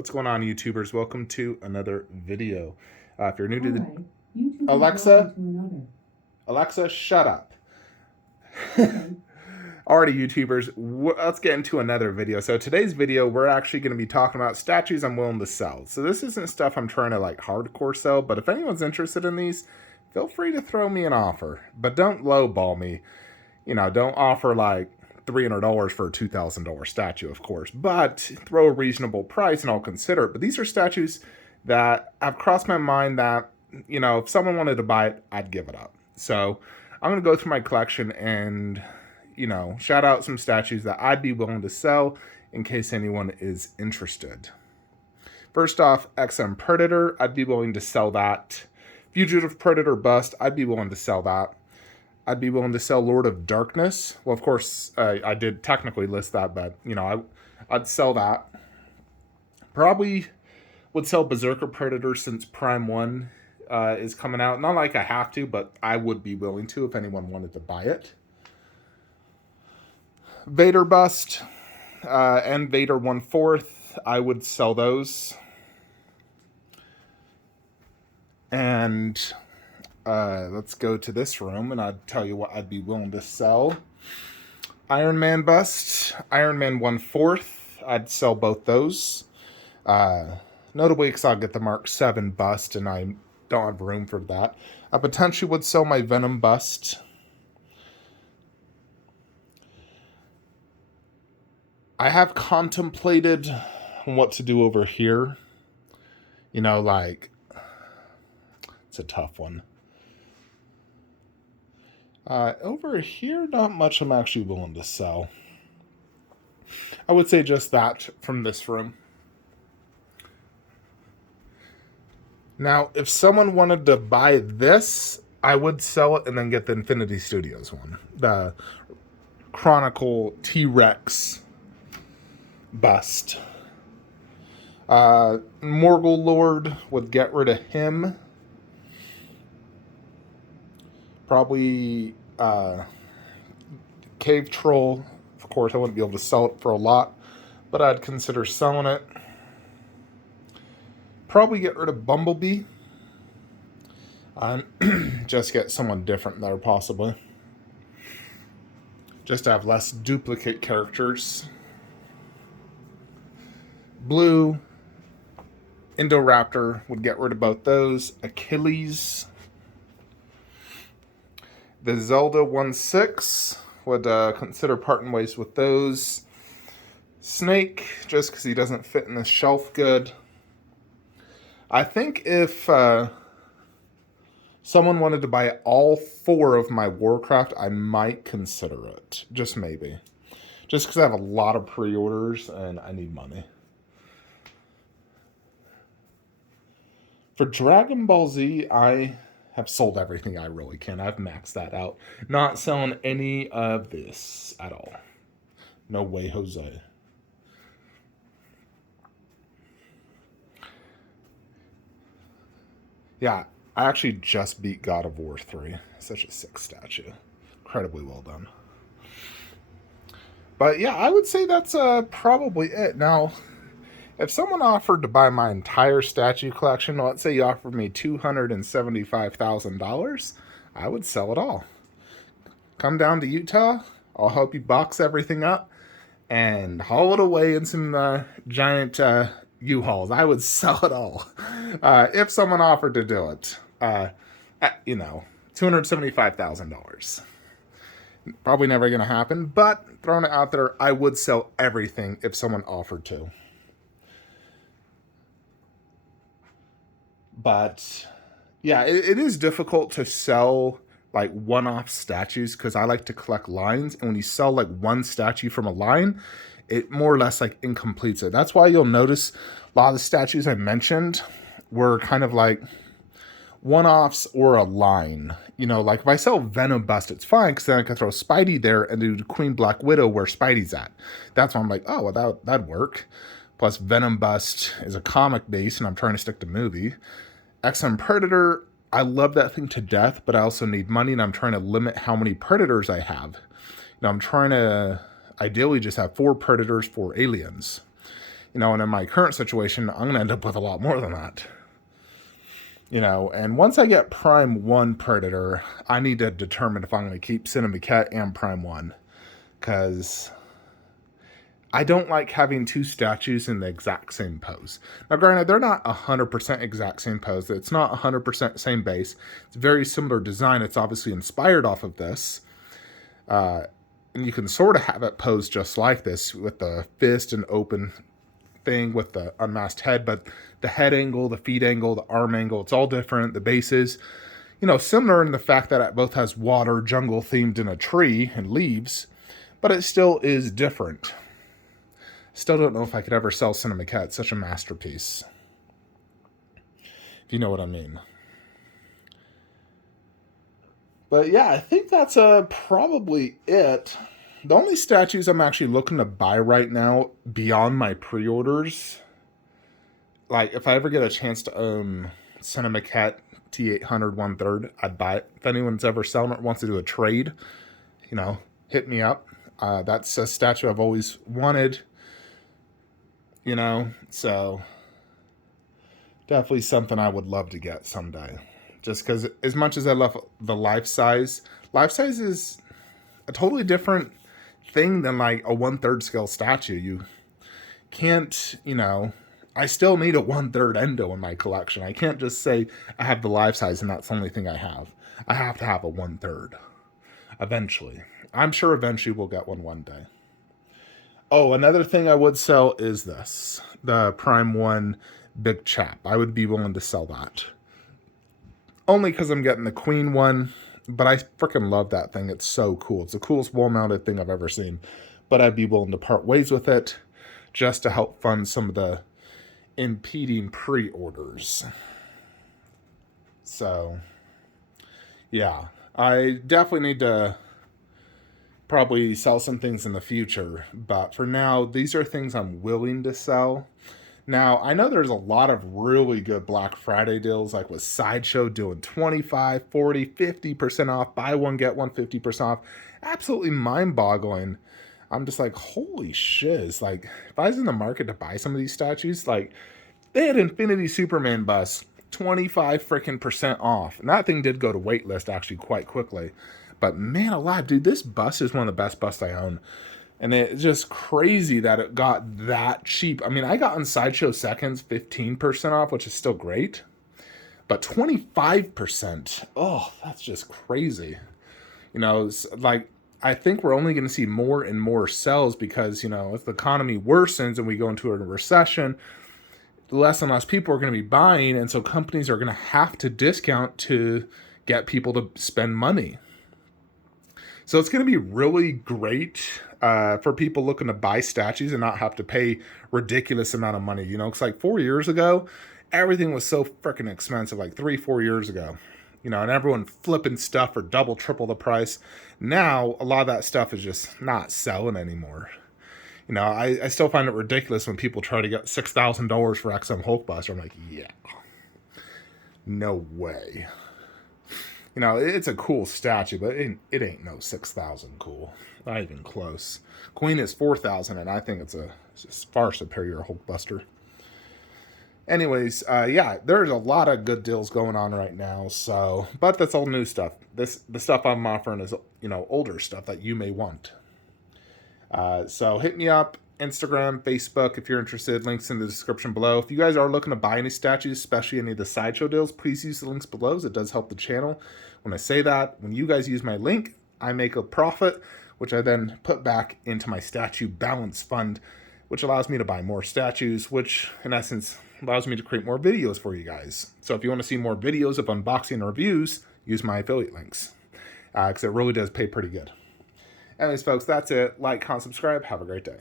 What's going on, YouTubers? Welcome to another video. If you're new to the... Alright, YouTubers Alexa, welcome to another. Alexa, shut up. Okay. Alrighty, YouTubers, let's get into another video. So today's video, we're actually going to be talking about statues I'm willing to sell. So this isn't stuff I'm trying to like hardcore sell, but if anyone's interested in these, feel free to throw me an offer. But don't lowball me. You know, don't offer like $300 for a $2,000 statue, of course, but throw a reasonable price and I'll consider it. But these are statues that have crossed my mind that, you know, if someone wanted to buy it, I'd give it up. So I'm going to go through my collection and, you know, shout out some statues that I'd be willing to sell in case anyone is interested. First off, XM Predator, I'd be willing to sell that. Fugitive Predator Bust, I'd be willing to sell that. I'd be willing to sell Lord of Darkness. Well, of course, I did technically list that, but, you know, I'd sell that. Probably would sell Berserker Predator since Prime 1 is coming out. Not like I have to, but I would be willing to if anyone wanted to buy it. Vader Bust and Vader 1/4, I would sell those. And... let's go to this room and I'd tell you what I'd be willing to sell. Iron Man Bust, Iron Man 1/4, I'd sell both those. Notably because I'll get the Mark 7 bust and I don't have room for that. I potentially would sell my Venom Bust. I have contemplated what to do over here. You know, like, it's a tough one. Over here, not much I'm actually willing to sell. I would say just that from this room. Now, if someone wanted to buy this, I would sell it and then get the Infinity Studios one. The Chronicle T-Rex bust. Morgul Lord would get rid of him. Probably Cave Troll. Of course, I wouldn't be able to sell it for a lot, but I'd consider selling it. Probably get rid of Bumblebee. Just get someone different there, possibly. Just to have less duplicate characters. Blue. Indoraptor would get rid of both those. Achilles. The Zelda 1/6 would consider parting ways with those. Snake, just because he doesn't fit in the shelf good. I think if someone wanted to buy all 4 of my Warcraft, I might consider it. Just maybe. Just because I have a lot of pre-orders and I need money. For Dragon Ball Z, I have sold everything I really can. I've maxed that out. Not selling any of this at all. No way, Jose. Yeah, I actually just beat God of War 3. Such a sick statue. Incredibly well done. But yeah, I would say that's probably it. Now, if someone offered to buy my entire statue collection, let's say you offered me $275,000, I would sell it all. Come down to Utah, I'll help you box everything up and haul it away in some giant U-Hauls. I would sell it all if someone offered to do it. You know, $275,000. Probably never going to happen, but throwing it out there, I would sell everything if someone offered to. But yeah, it is difficult to sell like one-off statues because I like to collect lines, and when you sell like one statue from a line, it more or less like incompletes it. That's why you'll notice a lot of the statues I mentioned were kind of like one-offs or a line. You know, like if I sell Venom Bust, it's fine because then I can throw Spidey there and do Queen Black Widow where Spidey's at. That's why I'm like, oh, well, that'd work. Plus, Venom Bust is a comic base, and I'm trying to stick to movie. XM Predator, I love that thing to death, but I also need money, and I'm trying to limit how many Predators I have. Now, I'm trying to ideally just have 4 Predators, 4 aliens. You know, and in my current situation, I'm going to end up with a lot more than that. You know, and once I get Prime 1 Predator, I need to determine if I'm going to keep Cinemaquette and Prime 1. Because I don't like having two statues in the exact same pose. Now, granted, they're not 100% exact same pose. It's not 100% same base. It's very similar design. It's obviously inspired off of this. And you can sort of have it posed just like this with the fist and open thing with the unmasked head, but the head angle, the feet angle, the arm angle, it's all different. The bases, you know, similar in the fact that it both has water, jungle themed in a tree and leaves, but it still is different. Still don't know if I could ever sell Cinemaquette, such a masterpiece. If you know what I mean. But yeah, I think that's probably it. The only statues I'm actually looking to buy right now beyond my pre-orders, like if I ever get a chance to own Cinemaquette T800 1/3, I'd buy it. If anyone's ever selling it, wants to do a trade, you know, hit me up. That's a statue I've always wanted, you know, so definitely something I would love to get someday. Just because as much as I love the life size is a totally different thing than like a 1/3 scale statue. You can't, you know, I still need a 1/3 endo in my collection. I can't just say I have the life size and that's the only thing I have. I have to have a 1/3 eventually. I'm sure eventually we'll get one day. Oh, another thing I would sell is this, the Prime 1 Big Chap. I would be willing to sell that. Only because I'm getting the Queen one, but I freaking love that thing. It's so cool. It's the coolest wall-mounted thing I've ever seen. But I'd be willing to part ways with it just to help fund some of the impeding pre-orders. So, yeah. I definitely need to probably sell some things in the future. But for now, these are things I'm willing to sell. Now, I know there's a lot of really good Black Friday deals, like with Sideshow doing 25, 40, 50% off, buy one, get one, 50% off. Absolutely mind-boggling. I'm just like, holy shiz. Like, if I was in the market to buy some of these statues, like, they had Infinity Superman bust, 25 freaking percent off. And that thing did go to waitlist actually quite quickly. But man alive, dude, this bust is one of the best busts I own. And it's just crazy that it got that cheap. I mean, I got on Sideshow Seconds 15% off, which is still great. But 25%, oh, that's just crazy. You know, it's like, I think we're only going to see more and more sales because, you know, if the economy worsens and we go into a recession, less and less people are going to be buying. And so companies are going to have to discount to get people to spend money. So it's going to be really great for people looking to buy statues and not have to pay ridiculous amount of money. You know, it's like 4 years ago, everything was so freaking expensive, like 3-4 years ago. You know, and everyone flipping stuff for double, triple the price. Now, a lot of that stuff is just not selling anymore. You know, I still find it ridiculous when people try to get $6,000 for XM Hulkbuster. I'm like, yeah, no way. You know, it's a cool statue, but it ain't no 6,000 cool. Not even close. Queen is 4,000, and I think it's just far superior Hulkbuster. Anyways, yeah, there's a lot of good deals going on right now. So, but that's all new stuff. The stuff I'm offering is, you know, older stuff that you may want. So hit me up, Instagram, Facebook, if you're interested. Links in the description below. If you guys are looking to buy any statues, especially any of the Sideshow deals, please use the links below. It does help the channel. When I say that, when you guys use my link, I make a profit, which I then put back into my statue balance fund, which allows me to buy more statues, which in essence allows me to create more videos for you guys. So if you want to see more videos of unboxing and reviews, use my affiliate links, because it really does pay pretty good. Anyways, folks, that's it. Like, comment, subscribe. Have a great day.